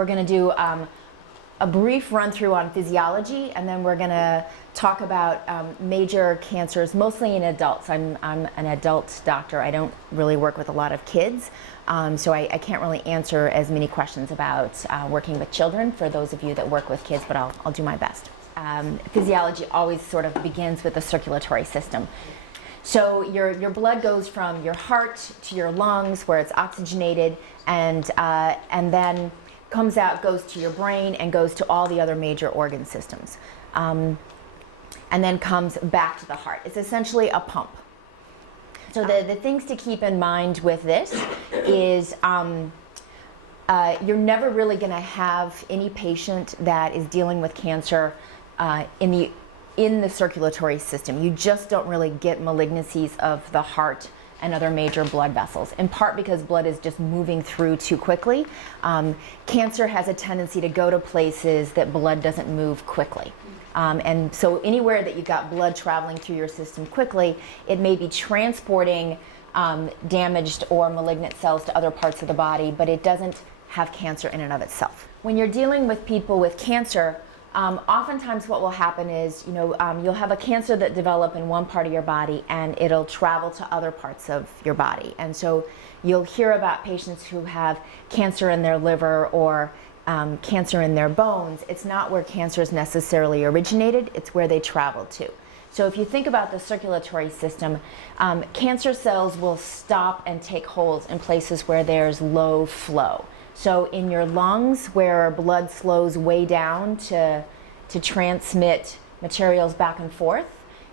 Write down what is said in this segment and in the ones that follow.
We're going to do a brief run through on physiology, and then we're going to talk about major cancers, mostly in adults. I'm an adult doctor. I don't really work with a lot of kids, so I can't really answer as many questions about working with children for those of you that work with kids, but I'll do my best. Physiology always sort of begins with the circulatory system. So your blood goes from your heart to your lungs, where it's oxygenated, and then comes out, goes to your brain, and goes to all the other major organ systems, and then comes back to the heart. It's essentially a pump. So the things to keep in mind with this is you're never really going to have any patient that is dealing with cancer in the circulatory system. You just don't really get malignancies of the heart and other major blood vessels, in part because blood is just moving through too quickly. Cancer has a tendency to go to places that blood doesn't move quickly. And so anywhere that you've got blood traveling through your system quickly, it may be transporting damaged or malignant cells to other parts of the body, but it doesn't have cancer in and of itself. When you're dealing with people with cancer, oftentimes what will happen is, you'll have a cancer that develop in one part of your body and it'll travel to other parts of your body. And so you'll hear about patients who have cancer in their liver or cancer in their bones. It's not where cancer is necessarily originated, it's where they travel to. So if you think about the circulatory system, cancer cells will stop and take hold in places where there's low flow. So in your lungs, where blood slows way down to transmit materials back and forth,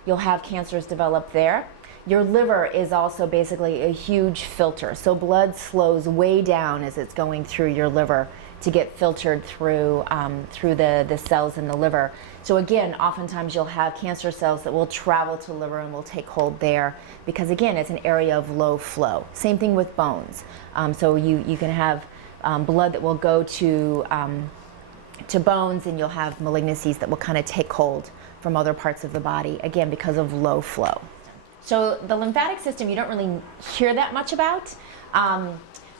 you'll have cancers develop there. Your liver is also basically a huge filter. So blood slows way down as it's going through your liver to get filtered through the cells in the liver. So again, oftentimes you'll have cancer cells that will travel to liver and will take hold there because, again, it's an area of low flow. Same thing with bones. So you can have blood that will go to bones, and you'll have malignancies that will kind of take hold from other parts of the body, again, because of low flow. So the lymphatic system you don't really hear that much about,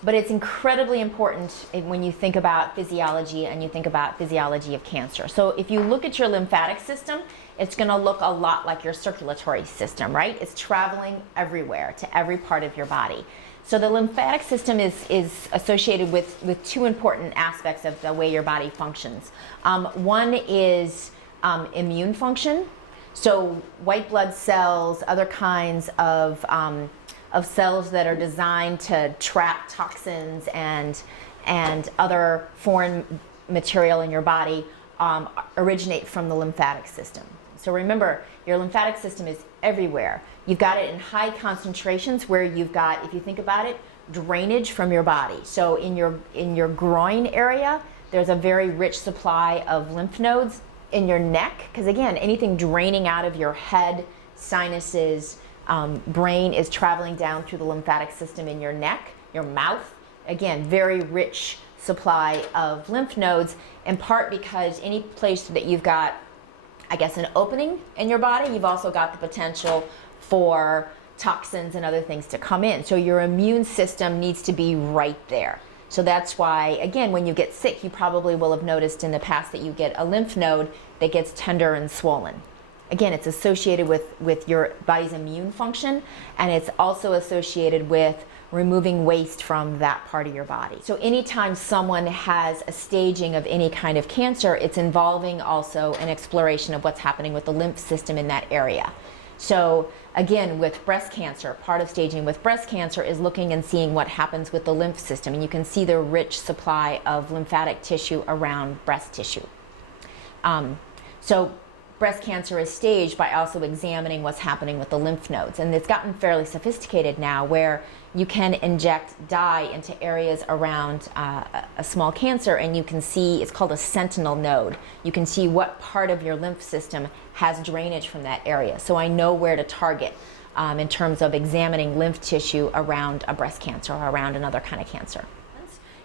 but it's incredibly important when you think about physiology and you think about physiology of cancer. So if you look at your lymphatic system, it's going to look a lot like your circulatory system, right? It's traveling everywhere to every part of your body. So the lymphatic system is associated with two important aspects of the way your body functions. One is immune function. So white blood cells, other kinds of cells that are designed to trap toxins and other foreign material in your body originate from the lymphatic system. So remember, your lymphatic system is everywhere. You've got it in high concentrations where you've got, if you think about it, drainage from your body. So in your groin area, there's a very rich supply of lymph nodes. In your neck, because again, anything draining out of your head, sinuses, brain is traveling down through the lymphatic system in your neck, your mouth. Again, very rich supply of lymph nodes, in part because any place that you've got, I guess, an opening in your body, you've also got the potential for toxins and other things to come in. So your immune system needs to be right there. So that's why, again, when you get sick, you probably will have noticed in the past that you get a lymph node that gets tender and swollen. Again, it's associated with your body's immune function, and it's also associated with removing waste from that part of your body. So anytime someone has a staging of any kind of cancer, it's involving also an exploration of what's happening with the lymph system in that area. So again, with breast cancer, part of staging with breast cancer is looking and seeing what happens with the lymph system, and you can see the rich supply of lymphatic tissue around breast tissue. So breast cancer is staged by also examining what's happening with the lymph nodes, and it's gotten fairly sophisticated now where you can inject dye into areas around a small cancer, and you can see, it's called a sentinel node. You can see what part of your lymph system has drainage from that area. So I know where to target in terms of examining lymph tissue around a breast cancer or around another kind of cancer.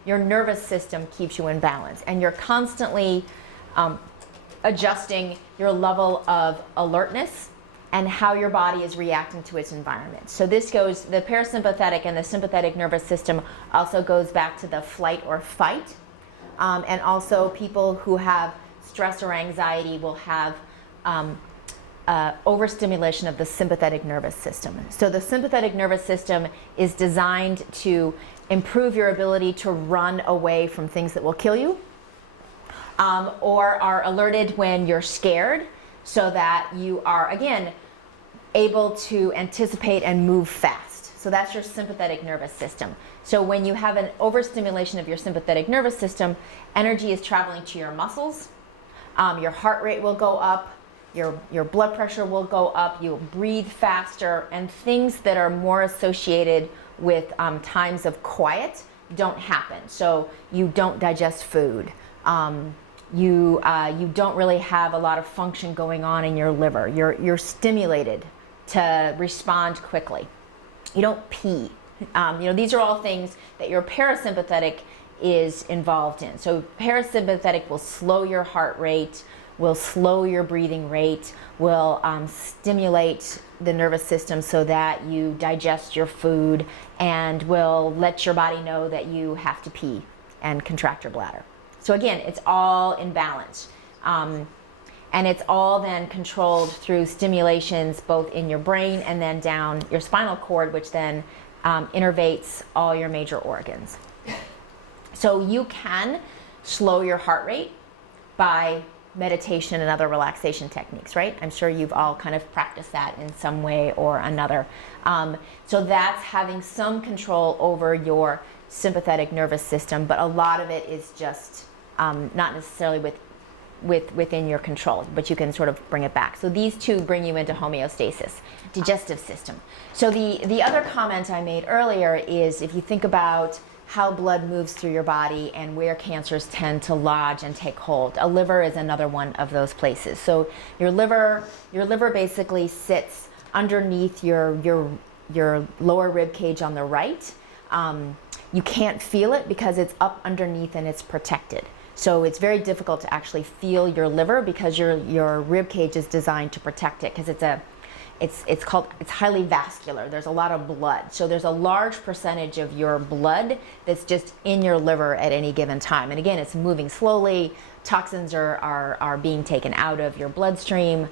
Your nervous system keeps you in balance, and you're constantly adjusting your level of alertness and how your body is reacting to its environment. So this goes, the parasympathetic and the sympathetic nervous system also goes back to the flight or fight and also people who have stress or anxiety will have overstimulation of the sympathetic nervous system. So the sympathetic nervous system is designed to improve your ability to run away from things that will kill you, or are alerted when you're scared, so that you are, again, able to anticipate and move fast. So that's your sympathetic nervous system. So when you have an overstimulation of your sympathetic nervous system, energy is traveling to your muscles, your heart rate will go up, your blood pressure will go up, you'll breathe faster, and things that are more associated with times of quiet don't happen. So you don't digest food. You don't really have a lot of function going on in your liver. You're stimulated to respond quickly. You don't pee. These are all things that your parasympathetic is involved in. So parasympathetic will slow your heart rate, will slow your breathing rate, will stimulate the nervous system so that you digest your food, and will let your body know that you have to pee and contract your bladder. So again, it's all in balance. And it's all then controlled through stimulations both in your brain and then down your spinal cord, which then innervates all your major organs. So you can slow your heart rate by meditation and other relaxation techniques, right? I'm sure you've all kind of practiced that in some way or another. So that's having some control over your sympathetic nervous system, but a lot of it is just not necessarily within your control, but you can sort of bring it back. So these two bring you into homeostasis. Digestive system. So the other comment I made earlier is, if you think about how blood moves through your body and where cancers tend to lodge and take hold, a liver is another one of those places. So your liver basically sits underneath your lower rib cage on the right. You can't feel it because it's up underneath and it's protected. So it's very difficult to actually feel your liver because your rib cage is designed to protect it, because it's highly vascular. There's a lot of blood. So there's a large percentage of your blood that's just in your liver at any given time. And again, it's moving slowly. Toxins are being taken out of your bloodstream.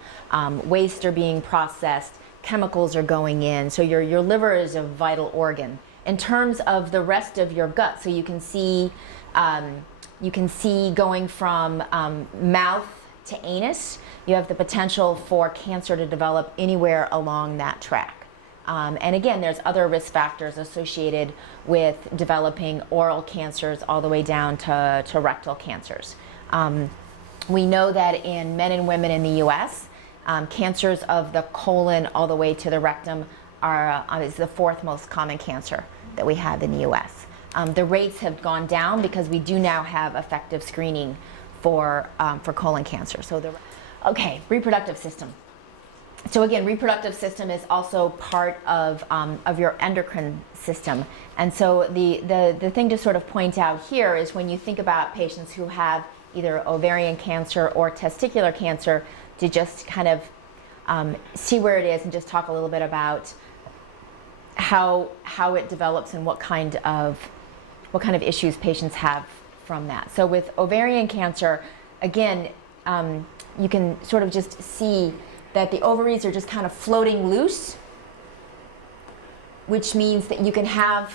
Waste are being processed. Chemicals are going in. So your liver is a vital organ. In terms of the rest of your gut, so you can see going from mouth to anus, you have the potential for cancer to develop anywhere along that track. And again, there's other risk factors associated with developing oral cancers all the way down to rectal cancers. We know that in men and women in the US, cancers of the colon all the way to the rectum is the fourth most common cancer that we have in the US. The rates have gone down because we do now have effective screening for colon cancer. So okay, reproductive system. So again, reproductive system is also part of your endocrine system. And so the thing to sort of point out here is, when you think about patients who have either ovarian cancer or testicular cancer, to just kind of see where it is and just talk a little bit about how it develops and what kind of issues patients have from that. So with ovarian cancer, again, you can sort of just see that the ovaries are just kind of floating loose, which means that you can have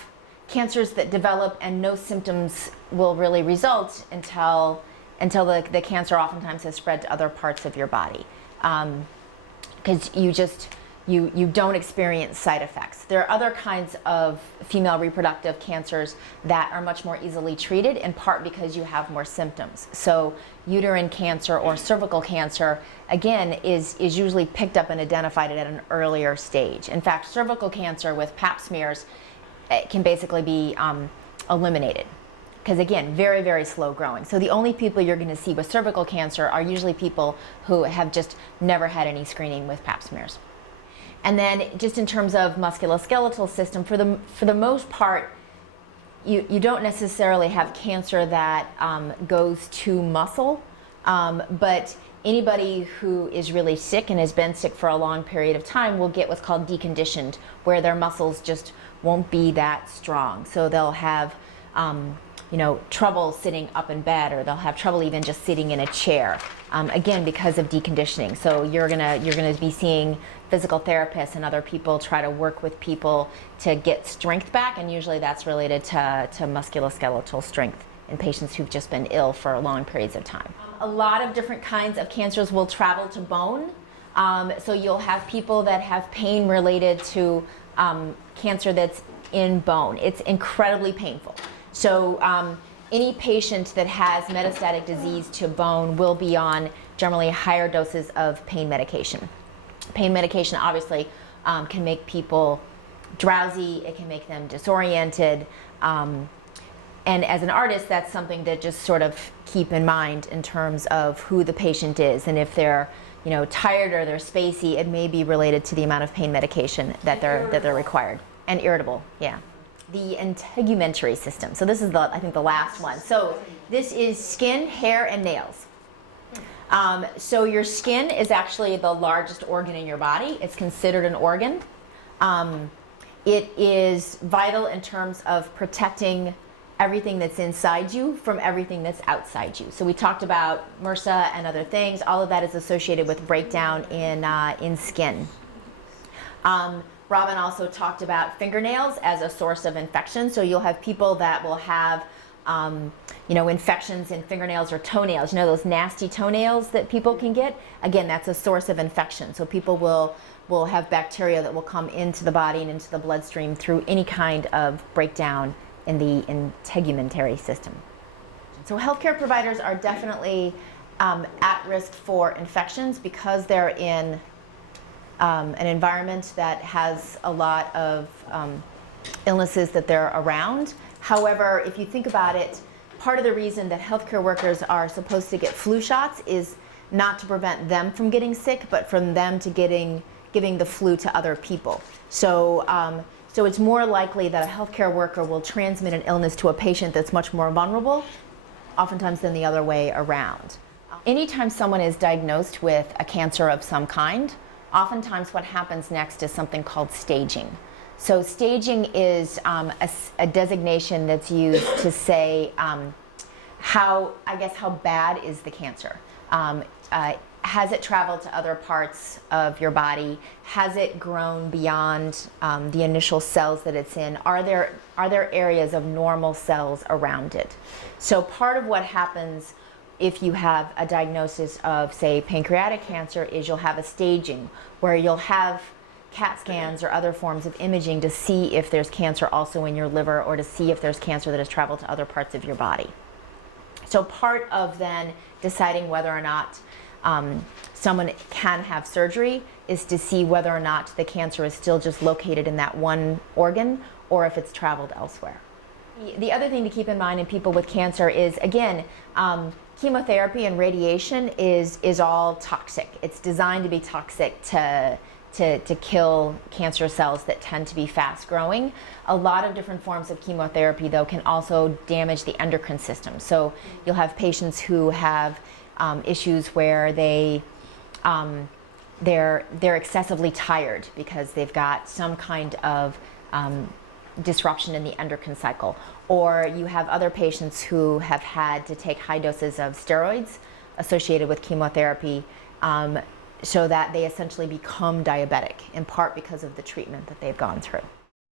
cancers that develop and no symptoms will really result until the cancer oftentimes has spread to other parts of your body, because you don't experience side effects. There are other kinds of female reproductive cancers that are much more easily treated, in part because you have more symptoms. So uterine cancer or cervical cancer, again, is usually picked up and identified at an earlier stage. In fact, cervical cancer with pap smears can basically be eliminated, because again, very, very slow growing. So the only people you're going to see with cervical cancer are usually people who have just never had any screening with pap smears. And then just in terms of musculoskeletal system, for the most part, you don't necessarily have cancer that goes to muscle, but anybody who is really sick and has been sick for a long period of time will get what's called deconditioned, where their muscles just won't be that strong. So they'll have trouble sitting up in bed, or they'll have trouble even just sitting in a chair, again, because of deconditioning. So you're gonna be seeing physical therapists and other people try to work with people to get strength back, and usually that's related to musculoskeletal strength in patients who've just been ill for long periods of time. A lot of different kinds of cancers will travel to bone. So you'll have people that have pain related to cancer that's in bone. It's incredibly painful. So any patient that has metastatic disease to bone will be on generally higher doses of pain medication. Pain medication obviously can make people drowsy, it can make them disoriented, and as an artist, that's something to just sort of keep in mind in terms of who the patient is, and if they're tired or they're spacey, it may be related to the amount of pain medication that they're required. And irritable, yeah. The integumentary system. So this is I think the last one. So this is skin, hair, and nails. So your skin is actually the largest organ in your body. It's considered an organ. It is vital in terms of protecting everything that's inside you from everything that's outside you. So we talked about MRSA and other things. All of that is associated with breakdown in skin. Robin also talked about fingernails as a source of infection. So you'll have people that will have infections in fingernails or toenails. Those nasty toenails that people can get? Again, that's a source of infection. So people will have bacteria that will come into the body and into the bloodstream through any kind of breakdown in the integumentary system. So healthcare providers are definitely at risk for infections because they're in an environment that has a lot of illnesses that they're around. However, if you think about it, part of the reason that healthcare workers are supposed to get flu shots is not to prevent them from getting sick, but from them to giving the flu to other people. So it's more likely that a healthcare worker will transmit an illness to a patient that's much more vulnerable, oftentimes than the other way around. Anytime someone is diagnosed with a cancer of some kind, oftentimes what happens next is something called staging. So staging is a designation that's used to say how bad is the cancer. Has it traveled to other parts of your body? Has it grown beyond the initial cells that it's in? Are there areas of normal cells around it? So part of what happens if you have a diagnosis of, say, pancreatic cancer is you'll have a staging where you'll have CAT scans or other forms of imaging to see if there's cancer also in your liver or to see if there's cancer that has traveled to other parts of your body. So part of then deciding whether or not someone can have surgery is to see whether or not the cancer is still just located in that one organ or if it's traveled elsewhere. The other thing to keep in mind in people with cancer is, again, chemotherapy and radiation is all toxic. It's designed to be toxic to kill cancer cells that tend to be fast growing. A lot of different forms of chemotherapy, though, can also damage the endocrine system. So you'll have patients who have issues where they're excessively tired because they've got some kind of disruption in the endocrine cycle. Or you have other patients who have had to take high doses of steroids associated with chemotherapy so that they essentially become diabetic, in part because of the treatment that they've gone through.